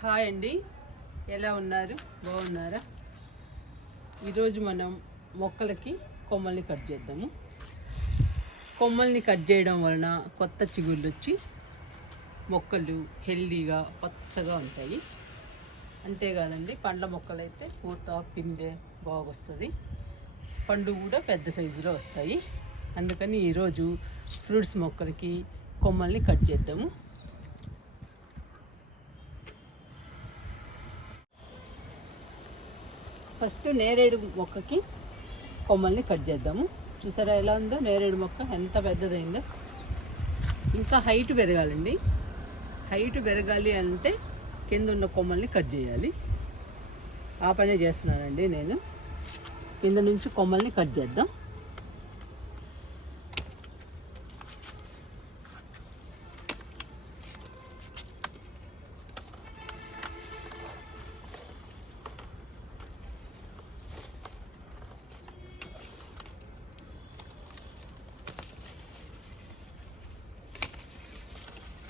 Hi అండి, ఎలా ఉన్నారు? బాగున్నారా? ఈరోజు మనం మొక్కలకి కొమ్మల్ని కట్ చేద్దాము. కొమ్మల్ని కట్ చేయడం వలన కొత్త చిగుళ్ళు వచ్చి మొక్కలు హెల్దీగా పచ్చగా ఉంటాయి. అంతేకాదండి, పండ్ల మొక్కలైతే పూత పిందె బాగొస్తుంది, పండు కూడా పెద్ద సైజులో వస్తాయి. అందుకని ఈరోజు ఫ్రూట్స్ మొక్కలకి కొమ్మల్ని కట్ చేద్దాము. ఫస్ట్ నేరేడు మొక్కకి కొమ్మల్ని కట్ చేద్దాము. చూసారా ఎలా ఉందో నేరేడు మొక్క ఎంత పెద్దదైందో. ఇంకా హైట్ పెరగాలండి. హైట్ పెరగాలి అంటే కింద ఉన్న కొమ్మల్ని కట్ చేయాలి. ఆ పనే చేస్తున్నానండి నేను. కింద నుంచి కొమ్మల్ని కట్ చేద్దాం.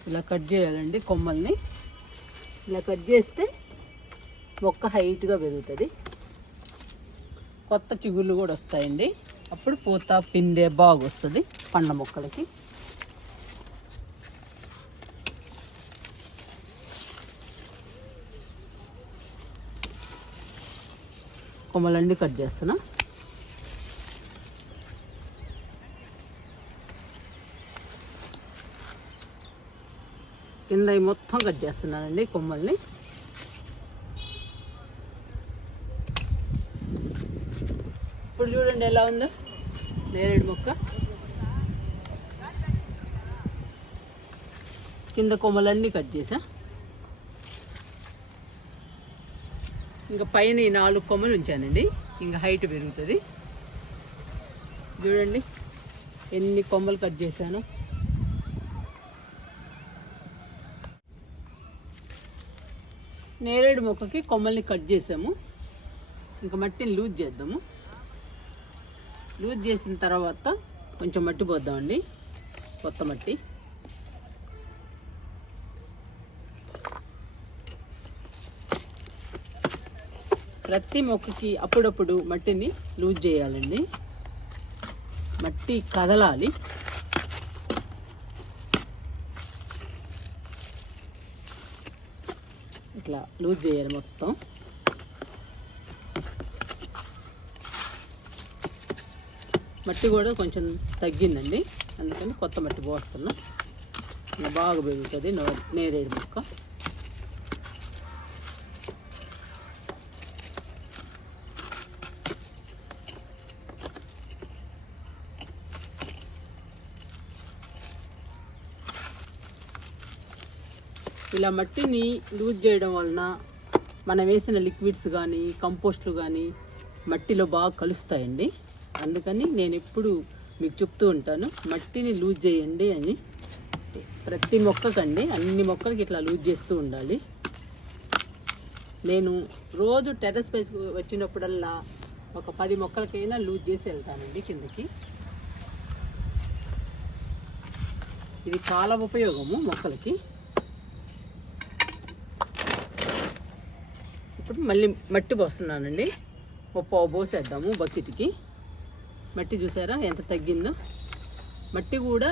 ఇలా కట్ చేయాలండి కొమ్మల్ని. ఇలా కట్ చేస్తే మొక్క హైట్గా పెరుగుతుంది, కొత్త చిగుళ్ళు కూడా వస్తాయండి. అప్పుడు పూత పిందె బాగా వస్తుంది పండ్ల మొక్కలకి. కొమ్మలన్నీ కట్ చేస్తున్నా. కింద మొత్తం కట్ చేస్తున్నానండి కొమ్మల్ని. ఇప్పుడు చూడండి ఎలా ఉందో నేరేడు మొక్క. కింద కొమ్మలన్నీ కట్ చేసా. ఇంకా పైన ఈ 4 కొమ్మలు ఉంచానండి, ఇంకా హైట్ పెరుగుతుంది. చూడండి ఎన్ని కొమ్మలు కట్ చేశాను. నేరేడు మొక్కకి కొమ్మల్ని కట్ చేసాము. ఇంకా మట్టిని లూజ్ చేద్దాము. లూజ్ చేసిన తర్వాత కొంచెం మట్టి పోద్దామండి, కొత్త మట్టి. ప్రతి మొక్కకి అప్పుడప్పుడు మట్టిని లూజ్ చేయాలండి. మట్టి కదలాలి. ఇట్లా లూజ్ చేయాలి మొత్తం. మట్టి కూడా కొంచెం తగ్గిందండి, అందుకని కొత్త మట్టి పోస్తున్నా. ఇంకా బాగా పెరుగుతుంది నేరేడు మొక్క. ఇలా మట్టిని లూజ్ చేయడం వలన మనం వేసిన లిక్విడ్స్ కానీ కంపోస్ట్లు కానీ మట్టిలో బాగా కలుస్తాయండి. అందుకని నేను ఎప్పుడు మీకు చెప్తూ ఉంటాను, మట్టిని లూజ్ చేయండి అని. ప్రతి మొక్కకండి, అన్ని మొక్కలకి ఇట్లా లూజ్ చేస్తూ ఉండాలి. నేను రోజు టెర్రస్ పైకి వచ్చినప్పుడల్లా ఒక 10 మొక్కలకైనా లూజ్ చేసి వెళ్తానండి కిందకి. ఇది చాలా ఉపయోగము మొక్కలకి. ఇప్పుడు మళ్ళీ మట్టి పోస్తున్నానండి. పోసేద్దాము బకెట్కి. మట్టి చూసారా ఎంత తగ్గిందో. మట్టి కూడా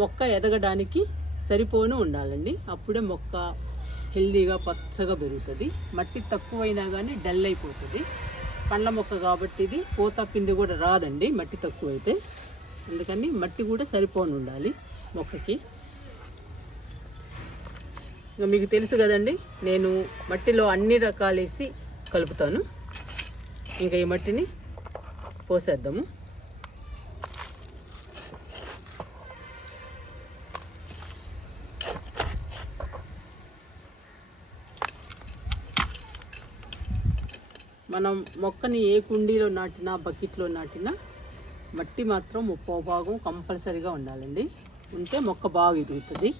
మొక్క ఎదగడానికి సరిపోను ఉండాలండి, అప్పుడే మొక్క హెల్దీగా పచ్చగా పెరుగుతుంది. మట్టి తక్కువైనా కానీ డల్ అయిపోతుంది. పండ్ల మొక్క కాబట్టి ఇది పూత పిండి కూడా రాదండి మట్టి తక్కువైతే. అందుకని మట్టి కూడా సరిపోను ఉండాలి మొక్కకి. ఇంకా మీకు తెలుసు కదండి, నేను మట్టిలో అన్ని రకాలు వేసి కలుపుతాను. ఇంకా ఈ మట్టిని పోసేద్దాము. మనం మొక్కని ఏ కుండీలో నాటినా బకెట్లో నాటినా మట్టి మాత్రం 30 భాగం కంపల్సరీగా ఉండాలండి. ఉంటే మొక్క బాగా ఎదుగుతుంది.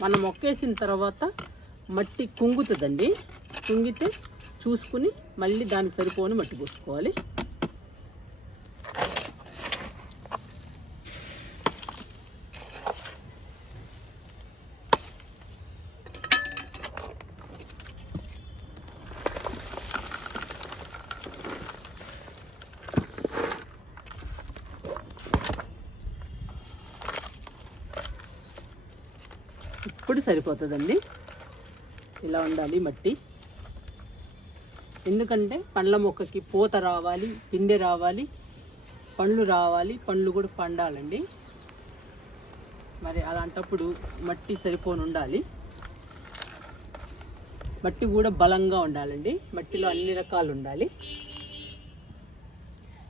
మనం మొక్కేసిన తర్వాత మట్టి కుంగుతుందండి. కుంగితే చూసుకుని మళ్ళీ దానికి సరిపోని మట్టి పోసుకోవాలి. ఇప్పుడు సరిపోతుందండి. ఇలా ఉండాలి మట్టి. ఎందుకంటే పండ్ల మొక్కకి పూత రావాలి, పిందె రావాలి, పండ్లు రావాలి, పండ్లు కూడా పండాలండి. మరి అలాంటప్పుడు మట్టి సరిపోని ఉండాలి. మట్టి కూడా బలంగా ఉండాలండి. మట్టిలో అన్ని రకాలు ఉండాలి.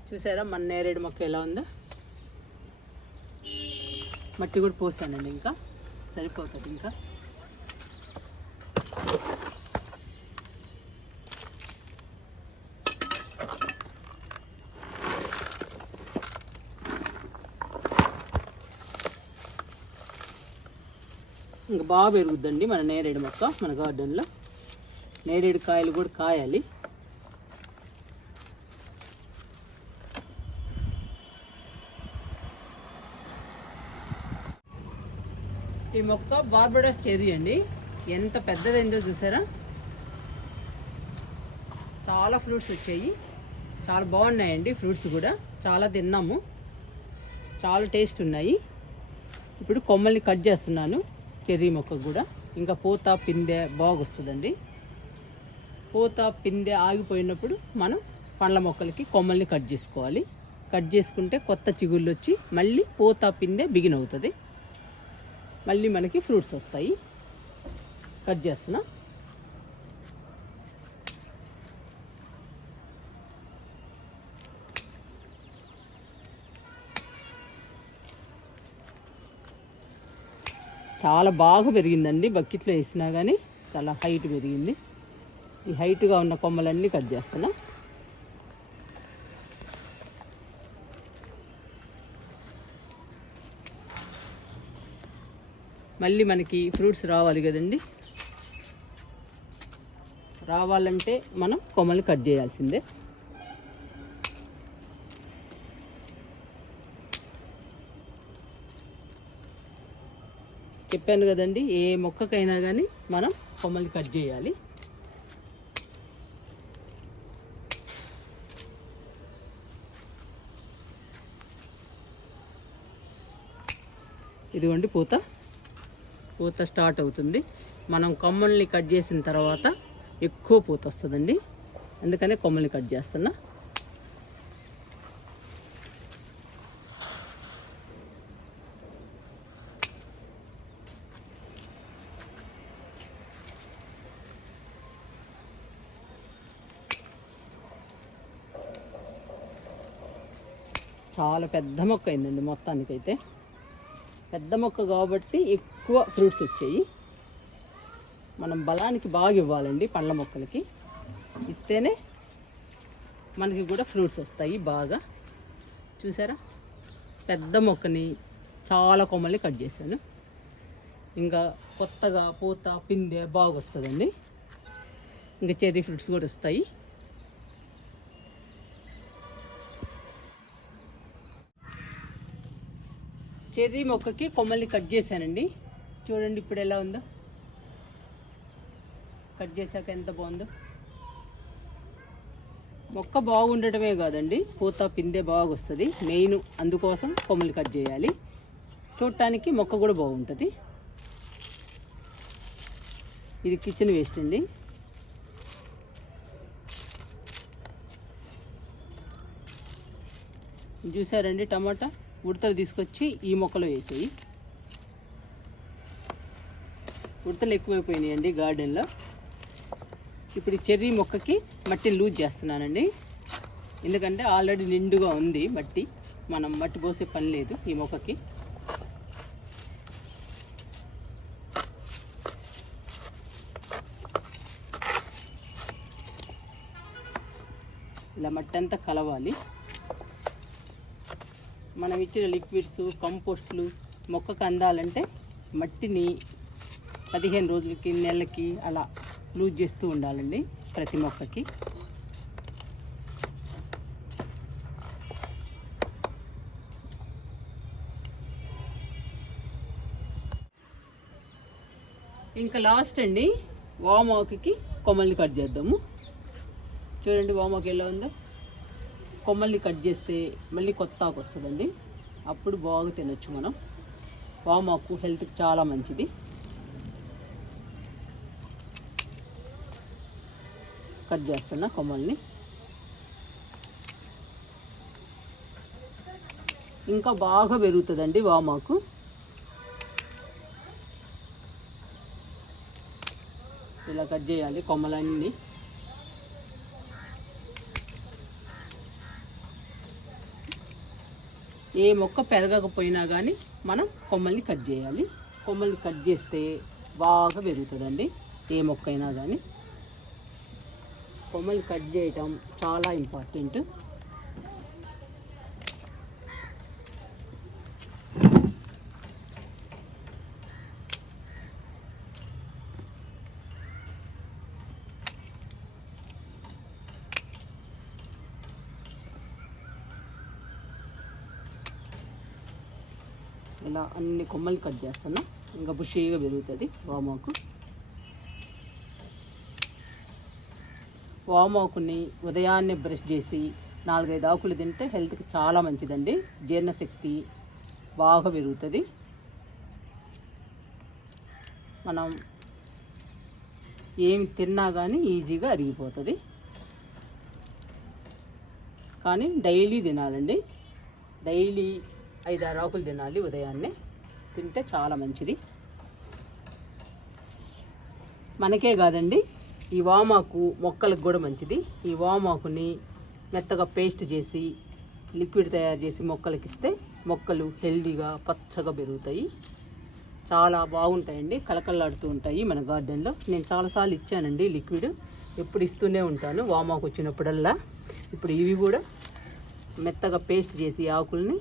చూసారా మన నేరేడు మొక్క ఎలా ఉందో. మట్టి కూడా పోసానండి, ఇంకా సరిపోతుంది. ఇంకా ఇంకా బాగా పెరుగుద్దండి మన నేరేడు మొక్క. మన గార్డెన్లో నేరేడు కాయలు కూడా కాయాలి. ఈ మొక్క బార్బడోస్ చెర్రీ అండి. ఎంత పెద్దదైందో చూసారా. చాలా ఫ్రూట్స్ వచ్చాయి, చాలా బాగున్నాయండి. ఫ్రూట్స్ కూడా చాలా తిన్నాము, చాలా టేస్ట్ ఉన్నాయి. ఇప్పుడు కొమ్మల్ని కట్ చేస్తున్నాను చెర్రీ మొక్కకు కూడా. ఇంకా పూత పిందె బాగొస్తుందండి. పూత పిందె ఆగిపోయినప్పుడు మనం పండ్ల మొక్కలకి కొమ్మల్ని కట్ చేసుకోవాలి. కట్ చేసుకుంటే కొత్త చిగుళ్ళు వచ్చి మళ్ళీ పూత పిందె బిగిన్ అవుతుంది. మళ్ళీ మనకి ఫ్రూట్స్ వస్తాయి. కట్ చేస్తున్నా. చాలా బాగా పెరిగిందండి. బకెట్లో వేసినా కానీ చాలా హైట్ పెరిగింది. ఈ హైట్గా ఉన్న కొమ్మలన్నీ కట్ చేస్తున్నా. మళ్ళీ మనకి ఫ్రూట్స్ రావాలి కదండి. రావాలంటే మనం కొమ్మలు కట్ చేయాల్సిందే. చెప్పాను కదండి, ఏ మొక్కకైనా కానీ మనం కొమ్మలు కట్ చేయాలి. ఇదిగోండి పూత స్టార్ట్ అవుతుంది. మనం కొమ్మల్ని కట్ చేసిన తర్వాత ఎక్కువ పూత వస్తుందండి. అందుకనే కొమ్మల్ని కట్ చేస్తున్నా. చాలా పెద్ద మొక్క అయిందండి. మొత్తానికైతే పెద్ద మొక్క కాబట్టి ఎక్కువ ఫ్రూట్స్ వచ్చాయి. మనం బలానికి బాగా ఇవ్వాలండి పండ్ల మొక్కలకి. ఇస్తేనే మనకి కూడా ఫ్రూట్స్ వస్తాయి బాగా. చూసారా, పెద్ద మొక్కని చాలా కొమ్మల్ని కట్ చేశాను. ఇంకా కొత్తగా పూత పిందె బాగా వస్తుందండి. ఇంకా చెర్రీ ఫ్రూట్స్ కూడా వస్తాయి. చెర్రీ మొక్కకి కొమ్మల్ని కట్ చేశానండి. చూడండి ఇప్పుడు ఎలా ఉందో. కట్ చేశాక ఎంత బాగుందో. మొక్క బాగుండటమే కాదండి, పూత పిందె బాగా వస్తుంది. మెయిన్ అందుకోసం కొమ్మలు కట్ చేయాలి. చూడటానికి మొక్క కూడా బాగుంటుంది. ఇది కిచెన్ వేస్ట్ అండి. చూసారండి, టమాటా ఉడతలు తీసుకొచ్చి ఈ మొక్కలో వేసాయి. ఉడతలు ఎక్కువైపోయినాయండి గార్డెన్లో. ఇప్పుడు చెర్రీ మొక్కకి మట్టి లూజ్ చేస్తున్నానండి. ఎందుకంటే ఆల్రెడీ నిండుగా ఉంది మట్టి. మనం మట్టి పోసే పని లేదు ఈ మొక్కకి. ఇలా మట్టి అంతా కలవాలి. మనం ఇచ్చిన లిక్విడ్స్ కంపోస్ట్లు మొక్కకు అందాలంటే మట్టిని 15 రోజులకి నెలకి అలా లూజ్ చేస్తూ ఉండాలండి ప్రతి మొక్కకి. ఇంకా లాస్ట్ అండి, వామాకుకి కొమ్మల్ని కట్ చేద్దాము. చూడండి వామాకు ఎలా ఉందో. కొమ్మల్ని కట్ చేస్తే మళ్ళీ కొత్త ఆకు వస్తుందండి, అప్పుడు బాగా తినొచ్చు మనం. వామాకు హెల్త్కి చాలా మంచిది. కట్ చేస్తున్నా కొమ్మల్ని. ఇంకా బాగా పెరుగుతుందండి వామాకు. ఇలా కట్ చేయాలి కొమ్మలన్నీ. ఏ మొక్క పెరగకపోయినా కానీ మనం కొమ్మల్ని కట్ చేయాలి. కొమ్మల్ని కట్ చేస్తే బాగా పెరుగుతుందండి ఏ మొక్క అయినా కానీ. కొమ్మల్ని కట్ చేయటం చాలా ఇంపార్టెంట్. ఇలా అన్ని కొమ్మలు కట్ చేస్తున్నా, ఇంకా బుషీగా పెరుగుతుంది వామాకు. వామాకుని ఉదయాన్నే బ్రష్ చేసి 4-5 ఆకులు తింటే హెల్త్కి చాలా మంచిదండి. జీర్ణశక్తి బాగా పెరుగుతుంది. మనం ఏమి తిన్నా కానీ ఈజీగా అరిగిపోతుంది. కానీ డైలీ తినాలండి. డైలీ 5-6 ఆకులు తినాలి ఉదయాన్నే. తింటే చాలా మంచిది. మనకే కాదండి, ఈ వామాకు మొక్కలకు కూడా మంచిది. ఈ వామాకుని మెత్తగా పేస్ట్ చేసి లిక్విడ్ తయారు చేసి మొక్కలకి ఇస్తే మొక్కలు హెల్దీగా పచ్చగా పెరుగుతాయి. చాలా బాగుంటాయండి, కలకల్లాడుతూ ఉంటాయి మన గార్డెన్లో. నేను చాలాసార్లు ఇచ్చానండి లిక్విడ్, ఎప్పుడు ఇస్తూనే ఉంటాను వామాకు వచ్చినప్పుడల్లా. ఇప్పుడు ఇవి కూడా మెత్తగా పేస్ట్ చేసి ఆకుల్ని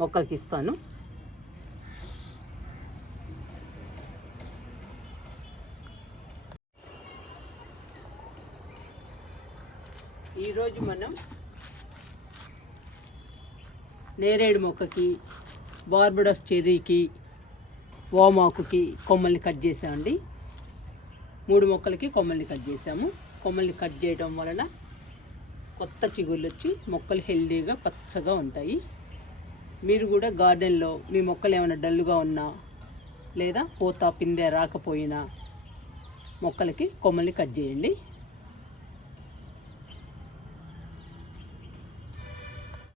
మొక్కలకి ఇస్తాను. ఈరోజు మనం నేరేడు మొక్కకి, బార్బడోస్ చెర్రీకి, వామాకుకి కొమ్మల్ని కట్ చేసామండి. 3 మొక్కలకి కొమ్మల్ని కట్ చేసాము. కొమ్మల్ని కట్ చేయడం వలన కొత్త చిగుళ్ళు వచ్చి మొక్కలు హెల్దీగా పచ్చగా ఉంటాయి. మీరు కూడా గార్డెన్లో మీ మొక్కలు ఏమైనా డల్గా ఉన్నా లేదా పూత పిందె రాకపోయినా మొక్కలకి కొమ్మల్ని కట్ చేయండి.